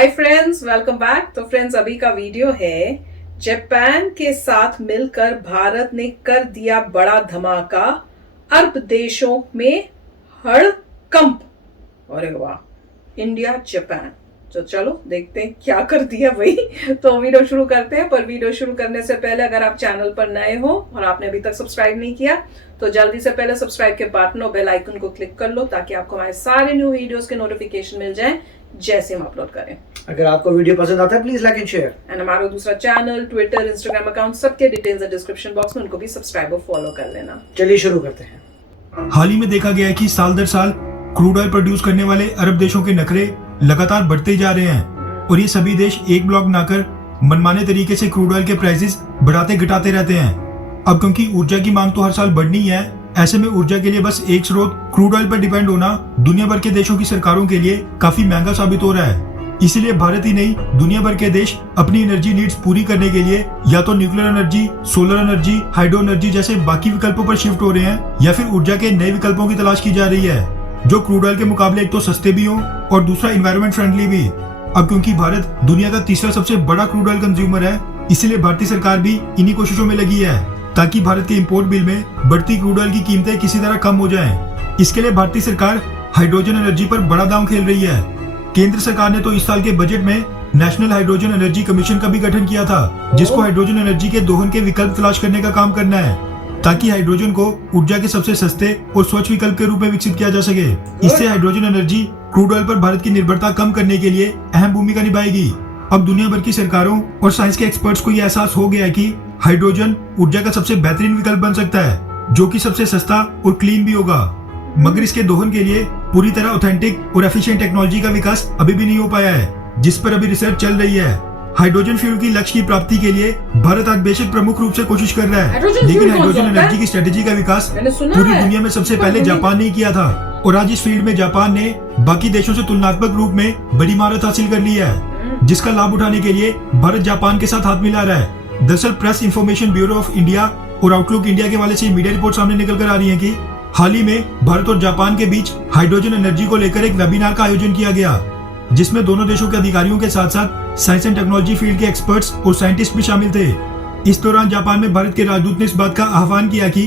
Hi friends, welcome back. तो friends, अभी का वीडियो है जापान के साथ मिलकर भारत ने कर दिया बड़ा धमाका, अरब देशों में हड़कंप। अरे वाह, इंडिया जापान। तो चलो देखते हैं क्या कर दिया भाई। तो वीडियो शुरू करते हैं, पर वीडियो शुरू करने से पहले अगर आप चैनल पर नए हो और आपने अभी तक सब्सक्राइब नहीं किया तो जल्दी से पहले सब्सक्राइब के बटन और बेल आइकन को क्लिक कर लो ताकि आपको हमारे सारे न्यू वीडियोस के नोटिफिकेशन मिल जाएं जैसे हम अपलोड करें। अगर आपको वीडियो पसंद आता है please like and share. And हमारा दूसरा चैनल, ट्विटर, इंस्टाग्राम अकाउंट, सबके डिटेल्स है डिस्क्रिप्शन बॉक्स में, उनको भी सब्सक्राइब और फॉलो कर लेना। चलिए शुरू करते हैं। हाल ही में देखा गया है कि साल दर साल क्रूड ऑयल प्रोड्यूस करने वाले अरब देशों के नखरे लगातार बढ़ते जा रहे हैं और ये सभी देश एक ब्लॉक बनाकर मनमाने तरीके से क्रूड ऑयल के प्राइसेस बढ़ाते घटाते रहते हैं। अब क्योंकि ऊर्जा की मांग तो हर साल बढ़नी है, ऐसे में ऊर्जा के लिए बस एक स्रोत क्रूड ऑयल पर डिपेंड होना दुनिया भर के देशों की सरकारों के लिए काफी महंगा साबित हो रहा है। इसीलिए भारत ही नहीं, दुनिया भर के देश अपनी एनर्जी नीड्स पूरी करने के लिए या तो nuclear energy, solar energy, hydro energy जैसे बाकी विकल्पों पर शिफ्ट हो रहे हैं या फिर ऊर्जा के नए विकल्पों की तलाश की जा रही है जो क्रूड ऑयल के मुकाबले एक तो सस्ते भी हों और दूसरा इन्वायरमेंट फ्रेंडली भी। अब क्योंकि भारत दुनिया का तीसरा सबसे बड़ा क्रूड ऑयल कंज्यूमर है, इसीलिए भारतीय सरकार भी इन्हीं कोशिशों में लगी है ताकि भारत के इंपोर्ट बिल में बढ़ती क्रूड ऑयल की कीमतें किसी तरह कम हो जाएं। इसके लिए भारतीय सरकार हाइड्रोजन एनर्जी पर बड़ा दांव खेल रही है। केंद्र सरकार ने तो इस साल के बजट में नेशनल हाइड्रोजन एनर्जी कमीशन का भी गठन किया था, जिसको हाइड्रोजन एनर्जी के दोहन के विकल्प तलाश करने का काम करना है ताकि हाइड्रोजन को ऊर्जा के सबसे सस्ते और स्वच्छ विकल्प के रूप में विकसित किया जा सके। इससे हाइड्रोजन एनर्जी क्रूड ऑयल पर भारत की निर्भरता कम करने के लिए अहम भूमिका निभाएगी। अब दुनिया भर की सरकारों और साइंस के एक्सपर्ट्स को यह एहसास हो गया है कि हाइड्रोजन ऊर्जा का सबसे बेहतरीन विकल्प बन सकता है जो कि सबसे सस्ता और क्लीन भी होगा। मगर इसके दोहन के लिए पूरी तरह ऑथेंटिक और एफिशिएंट टेक्नोलॉजी का विकास अभी भी नहीं हो पाया है, जिस पर अभी रिसर्च चल रही है। हाइड्रोजन फ्यूल की लक्ष्य की प्राप्ति के लिए भारत आज बेशक प्रमुख रूप से कोशिश कर रहा है, लेकिन हाइड्रोजन एनर्जी की स्ट्रेटेजी का विकास पूरी दुनिया में सबसे पहले जापान ने किया था और आज इस फील्ड में जापान ने बाकी देशों से तुलनात्मक रूप में बड़ी महारत हासिल कर ली है, जिसका लाभ उठाने के लिए भारत जापान के साथ हाथ मिला रहा है। दरअसल press information bureau of India और आउटलुक इंडिया के वाले से मीडिया रिपोर्ट सामने निकल कर आ रही है कि हाल ही में भारत और जापान के बीच हाइड्रोजन एनर्जी को लेकर एक वेबिनार का आयोजन किया गया, जिसमें दोनों देशों के अधिकारियों के साथ साथ साइंस एंड टेक्नोलॉजी फील्ड के एक्सपर्ट्स और साइंटिस्ट भी शामिल थे। इस दौरान जापान में भारत के राजदूत ने इस बात का आह्वान किया कि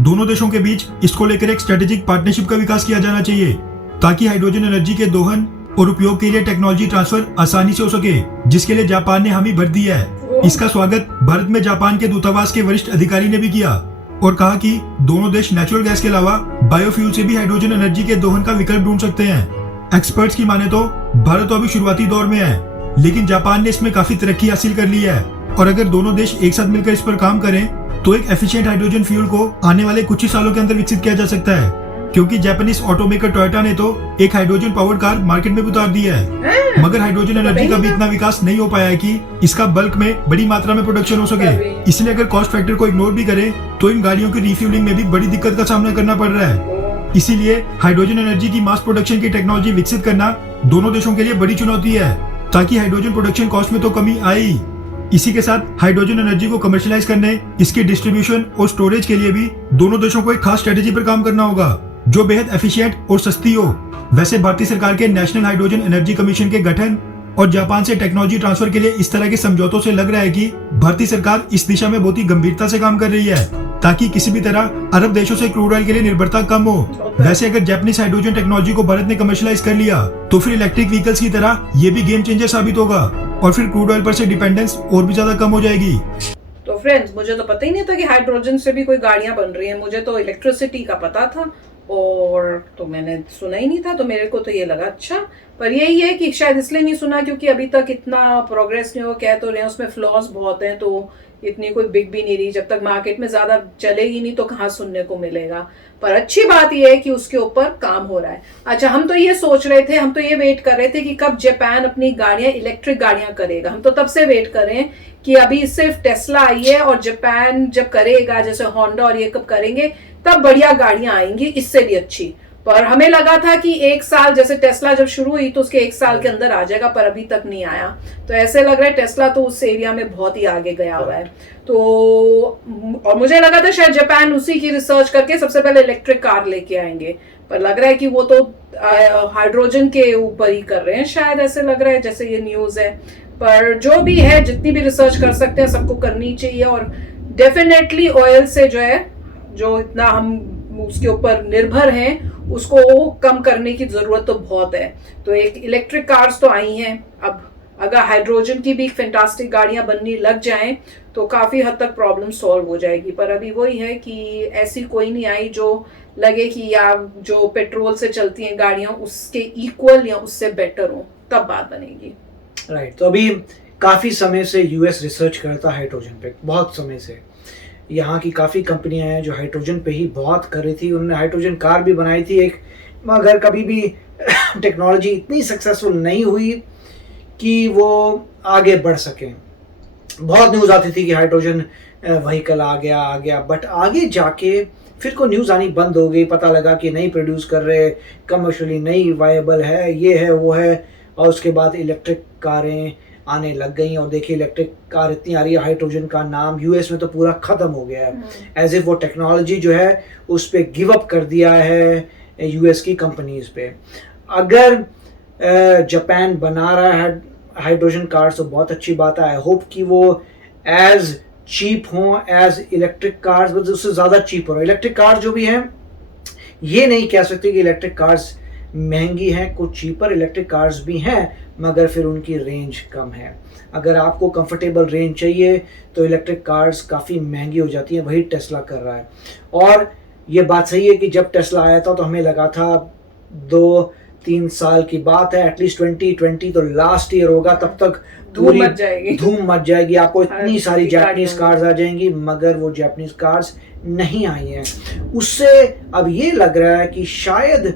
दोनों देशों के बीच इसको लेकर एक स्ट्रेटेजिक पार्टनरशिप का विकास किया जाना चाहिए ताकि हाइड्रोजन एनर्जी के दोहन और उपयोग के लिए टेक्नोलॉजी ट्रांसफर आसानी से हो सके, जिसके लिए जापान ने हामी भर दी है। इसका स्वागत भारत में जापान के दूतावास के वरिष्ठ अधिकारी ने भी किया और कहा कि दोनों देश नेचुरल गैस के अलावा बायोफ्यूल से भी हाइड्रोजन एनर्जी के दोहन का विकल्प ढूंढ सकते हैं। एक्सपर्ट्स की माने तो भारत तो अभी शुरुआती दौर में है, लेकिन जापान ने इसमें काफी तरक्की हासिल कर ली है और अगर दोनों देश एक साथ मिलकर इस पर काम करें तो एक एफिशिएंट हाइड्रोजन फ्यूल को आने वाले कुछ ही सालों के अंदर विकसित किया जा सकता है, क्योंकि जापानीज ऑटोमेकर टोयोटा ने तो एक हाइड्रोजन पावर्ड कार मार्केट में भी उतार दी है। मगर हाइड्रोजन एनर्जी का भी इतना विकास नहीं हो पाया है कि इसका बल्क में बड़ी मात्रा में प्रोडक्शन हो सके। इसलिए अगर कॉस्ट फैक्टर को इग्नोर भी करें तो इन गाड़ियों की रिफ्यूलिंग में भी बड़ी दिक्कत का सामना करना पड़ रहा है। इसीलिए हाइड्रोजन एनर्जी की मास प्रोडक्शन की टेक्नोलॉजी विकसित करना दोनों देशों के लिए बड़ी चुनौती है ताकि हाइड्रोजन प्रोडक्शन कॉस्ट में तो कमी आए। इसी के साथ हाइड्रोजन एनर्जी को कमर्शियलाइज करने, इसके डिस्ट्रीब्यूशन और स्टोरेज के लिए भी दोनों देशों को एक खास स्ट्रेटेजी पर काम करना होगा जो बेहद एफिशिएंट और सस्ती हो। वैसे भारतीय सरकार के नेशनल हाइड्रोजन एनर्जी कमीशन के गठन और जापान से टेक्नोलॉजी ट्रांसफर के लिए इस तरह के समझौतों से लग रहा है कि भारतीय सरकार इस दिशा में बहुत ही गंभीरता से काम कर रही है ताकि किसी भी तरह अरब देशों से क्रूड ऑयल के लिए निर्भरता कम हो। वैसे अगर जापानीज हाइड्रोजन टेक्नोलॉजी को भारत ने कमर्शियलाइज कर लिया तो फिर इलेक्ट्रिक व्हीकल्स की तरह ये भी गेम चेंजर साबित होगा और फिर क्रूड ऑयल पर से डिपेंडेंस और भी ज्यादा कम हो जाएगी। तो फ्रेंड्स, मुझे तो पता ही नहीं था कि हाइड्रोजन से भी कोई गाड़ियां बन रही हैं। मुझे तो इलेक्ट्रिसिटी का पता था और तो मैंने सुना ही नहीं था, तो मेरे को तो ये लगा अच्छा। पर यही है कि शायद इसलिए नहीं सुना क्योंकि अभी तक इतना प्रोग्रेस नहीं हो, कह तो रहे हैं उसमें फ्लॉज बहुत हैं, तो इतनी कोई बिक भी नहीं रही। जब तक मार्केट में ज्यादा चलेगी नहीं तो कहाँ सुनने को मिलेगा। पर अच्छी बात यह है कि उसके ऊपर काम हो रहा है। अच्छा, हम तो ये सोच रहे थे, हम तो ये वेट कर रहे थे कि कब जापान अपनी गाड़ियां इलेक्ट्रिक गाड़ियां करेगा। हम तो तब से वेट कर रहे हैं कि अभी सिर्फ टेस्ला आई है और जापान जब करेगा, जैसे होंडा और ये कब करेंगे तब बढ़िया गाड़ियां आएंगी इससे भी अच्छी। पर हमें लगा था कि एक साल, जैसे टेस्ला जब शुरू हुई तो उसके एक साल के अंदर आ जाएगा, पर अभी तक नहीं आया। तो ऐसे लग रहा है टेस्ला तो उस एरिया में बहुत ही आगे गया हुआ है। तो और मुझे लगा था शायद जापान उसी की रिसर्च करके सबसे पहले इलेक्ट्रिक कार लेके आएंगे, पर लग रहा है कि वो तो हाइड्रोजन के ऊपर ही कर रहे हैं शायद, ऐसे लग रहा है जैसे ये न्यूज़ है। पर जो भी है, जितनी भी रिसर्च कर सकते हैं सबको करनी चाहिए, और डेफिनेटली ऑयल से जो है, जो इतना हम उसके ऊपर निर्भर हैं, उसको कम करने की जरूरत तो बहुत है। तो एक इलेक्ट्रिक कार्स तो आई हैं, अब अगर हाइड्रोजन की भी फैंटास्टिक गाड़ियां बनने लग जाएं तो काफी हद तक प्रॉब्लम सॉल्व हो जाएगी। पर अभी वही है कि ऐसी कोई नहीं आई जो लगे कि या जो पेट्रोल से चलती हैं गाड़ियां उसके इक्वल या उससे बेटर हो, तब बात बनेगी। राइट, तो अभी काफ़ी समय से यूएस रिसर्च करता है हाइड्रोजन पे, बहुत समय से। यहाँ की काफ़ी कंपनियां हैं जो हाइड्रोजन पे ही बहुत कर रही थी। उन्होंने हाइड्रोजन कार भी बनाई थी एक, मगर कभी भी टेक्नोलॉजी इतनी सक्सेसफुल नहीं हुई कि वो आगे बढ़ सकें। बहुत न्यूज़ आती थी कि हाइड्रोजन व्हीकल आ गया, बट आगे जाके फिर को न्यूज़ आनी बंद हो गई। पता लगा कि नहीं प्रोड्यूस कर रहे, कमर्शियली नहीं वायबल है, ये है वो है। और उसके बाद इलेक्ट्रिक कारें आने लग गई, और देखिए इलेक्ट्रिक कार इतनी आ रही है, हाइड्रोजन का नाम यूएस में तो पूरा ख़त्म हो गया है। एज इफ वो टेक्नोलॉजी जो है उस पर गिव अप कर दिया है यूएस की कंपनीज पे। अगर जापान बना रहा है हाइड्रोजन कार्स तो बहुत अच्छी बात है। आई होप कि वो एज चीप हों एज इलेक्ट्रिक कार्स, बस उससे ज़्यादा चीप हो। इलेक्ट्रिक कार्स जो भी हैं, ये नहीं कह सकते कि इलेक्ट्रिक कार्स महंगी हैं, कुछ चीपर इलेक्ट्रिक कार्स भी हैं, मगर फिर उनकी रेंज कम है। अगर आपको कंफर्टेबल रेंज चाहिए तो इलेक्ट्रिक कार्स काफ़ी महंगी हो जाती हैं, वही टेस्ला कर रहा है। और ये बात सही है कि जब टेस्ला आया था तो हमें लगा था 2-3 साल की बात है, एटलीस्ट 2020 तो लास्ट ईयर होगा, तब तक धूम मच जाएगी, आपको इतनी सारी जापानीज कार्स आ जाएंगी, मगर वो जापानीज कार्स नहीं आई हैं। उससे अब ये लग रहा है कि शायद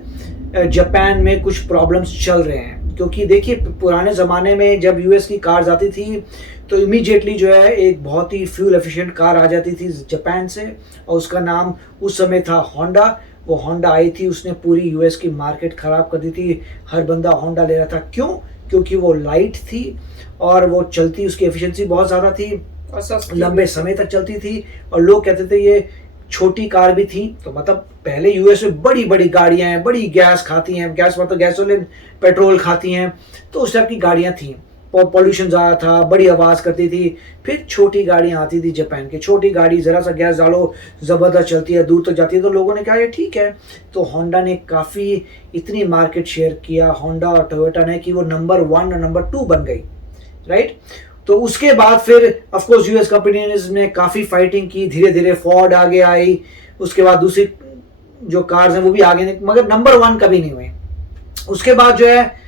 जापान में कुछ प्रॉब्लम्स चल रहे हैं, क्योंकि देखिए पुराने ज़माने में जब यूएस की कार्स आती थी तो इमीडिएटली जो है एक बहुत ही फ्यूल एफिशिएंट कार आ जाती थी जापान से, और उसका नाम उस समय था होंडा। वो होंडा आई थी, उसने पूरी यूएस की मार्केट ख़राब कर दी थी। हर बंदा होंडा ले रहा था, क्यों? क्योंकि वो लाइट थी और वो चलती, उसकी एफिशिएंसी बहुत ज़्यादा थी और लंबे समय तक चलती थी। और लोग कहते थे ये छोटी कार भी थी। तो मतलब पहले यूएस में बड़ी बड़ी गाड़ियां हैं, बड़ी गैस खाती हैं, गैस मतलब गैसोलीन पेट्रोल खाती हैं, तो उस टाइप की गाड़ियां थी। पॉल्यूशन ज़्यादा था, बड़ी आवाज़ करती थी। फिर छोटी गाड़ियां आती थी जापान की, छोटी गाड़ी ज़रा सा गैस डालो ज़बरदस्त चलती है, दूर तक जाती है। तो लोगों ने कहा ये ठीक है। तो होंडा ने काफ़ी इतनी मार्केट शेयर किया, होंडा और टोयोटा ने, कि वो नंबर 1 और नंबर 2 बन गई, राइट। तो उसके बाद फिर ऑफ कोर्स यूएस कंपनीज ने काफ़ी फाइटिंग की, धीरे धीरे फोर्ड आगे आई, उसके बाद दूसरी जो कार्स हैं वो भी आगे, मगर नंबर 1 कभी नहीं हुई। उसके बाद जो है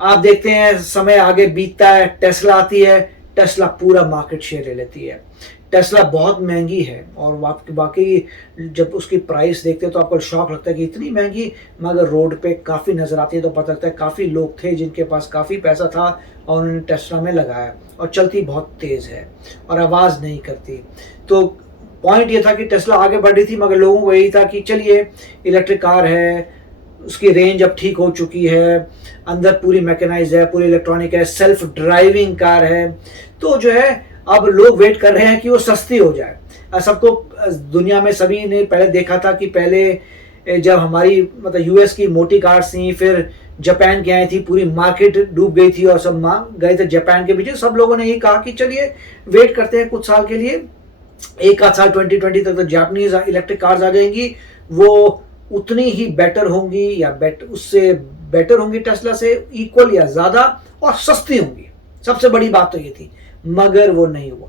आप देखते हैं समय आगे बीतता है, टेस्ला आती है, टेस्ला पूरा मार्केट शेयर ले लेती है। टेस्ला बहुत महंगी है, और बाकी जब उसकी प्राइस देखते हैं तो आपको शौक लगता है कि इतनी महंगी, मगर रोड पे काफ़ी नज़र आती है तो पता लगता है काफ़ी लोग थे जिनके पास काफ़ी पैसा था और उन्होंने टेस्ला में लगाया, और चलती बहुत तेज़ है और आवाज़ नहीं करती। तो पॉइंट ये था कि टेस्ला आगे बढ़ रही थी, मगर लोगों को यही था कि चलिए इलेक्ट्रिक कार है, उसकी रेंज अब ठीक हो चुकी है, अंदर पूरी मैकेनाइज है, पूरी इलेक्ट्रॉनिक है, सेल्फ ड्राइविंग कार है, तो जो है अब लोग वेट कर रहे हैं कि वो सस्ती हो जाए। सबको दुनिया में सभी ने पहले देखा था कि पहले जब हमारी मतलब यूएस की मोटी कार्स थी, फिर जापान की आई थी, पूरी मार्केट डूब गई थी और सब गए थे जापान के पीछे। सब लोगों ने यही कहा कि चलिए वेट करते हैं कुछ साल के लिए, एक आध साल 2020 तक तो जापानीज इलेक्ट्रिक कार्स आ जाएंगी, वो उतनी ही बेटर होंगी या उससे बेटर होंगी टेस्ला से, इक्वल या ज़्यादा, और सस्ती होंगी। सबसे बड़ी बात तो ये थी, मगर वो नहीं हुआ।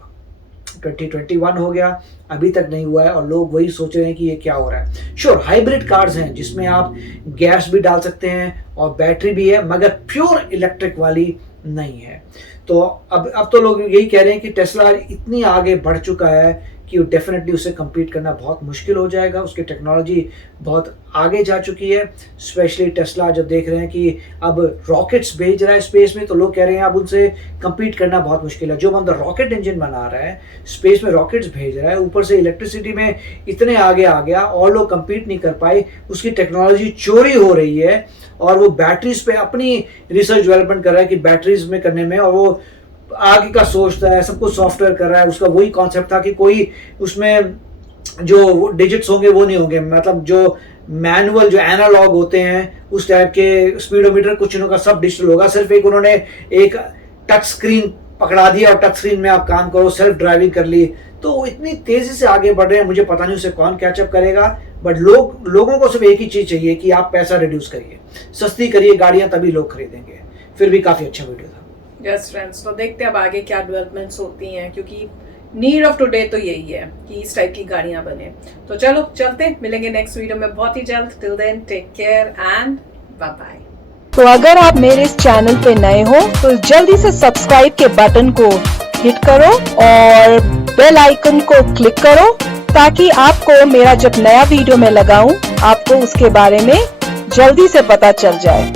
2021 हो गया, अभी तक नहीं हुआ है, और लोग वही सोच रहे हैं कि ये क्या हो रहा है। श्योर हाइब्रिड कार्स हैं जिसमें आप गैस भी डाल सकते हैं और बैटरी भी है, मगर प्योर इलेक्ट्रिक वाली नहीं है। तो अब तो लोग यही कह रहे हैं कि टेस्ला इतनी आगे बढ़ चुका है कि डेफिनेटली उसे compete करना बहुत मुश्किल हो जाएगा। उसकी टेक्नोलॉजी बहुत आगे जा चुकी है। स्पेशली टेस्ला जब देख रहे हैं कि अब रॉकेट्स भेज रहा है स्पेस में, तो लोग कह रहे हैं अब उनसे compete करना बहुत मुश्किल है। जो बंदा रॉकेट इंजन बना रहा है, स्पेस में रॉकेट्स भेज रहा है, ऊपर से इलेक्ट्रिसिटी में इतने आगे आ गया और लोग compete नहीं कर पाए, उसकी टेक्नोलॉजी चोरी हो रही है, और वो बैटरीज पे अपनी रिसर्च डेवलपमेंट कर रहा है कि बैटरीज में करने में, और वो आगे का सोचता है, सब कुछ सॉफ्टवेयर कर रहा है। उसका वही कॉन्सेप्ट था कि कोई उसमें जो डिजिट्स होंगे वो नहीं होंगे, मतलब जो मैनुअल जो एनालॉग होते हैं उस टाइप के स्पीडोमीटर, कुछ इनका सब डिजिटल होगा। सिर्फ एक उन्होंने एक टच स्क्रीन पकड़ा दिया और टच स्क्रीन में आप काम करो, सेल्फ ड्राइविंग कर ली। तो इतनी तेजी से आगे बढ़ रहे हैं, मुझे पता नहीं उसे कौन कैचअप करेगा, बट लोगों को सिर्फ एक ही चीज चाहिए कि आप पैसा रिड्यूस करिए, सस्ती करिए गाड़ियां, तभी लोग खरीदेंगे। फिर भी काफी अच्छा वीडियो था। यस फ्रेंड्स, तो देखते हैं अब आगे क्या डेवलपमेंट्स होती हैं, क्योंकि नीड ऑफ टुडे तो यही है कि इस टाइप की गाड़ियां बने। तो चलो चलते, मिलेंगे नेक्स्ट वीडियो में बहुत ही जल्द। Till then take care and bye bye. तो अगर आप मेरे इस चैनल पे नए हो तो जल्दी से सब्सक्राइब के बटन को हिट करो और बेल आइकन को क्लिक करो, ताकि आपको मेरा जब नया वीडियो मैं लगाऊं आपको उसके बारे में जल्दी से पता चल जाए।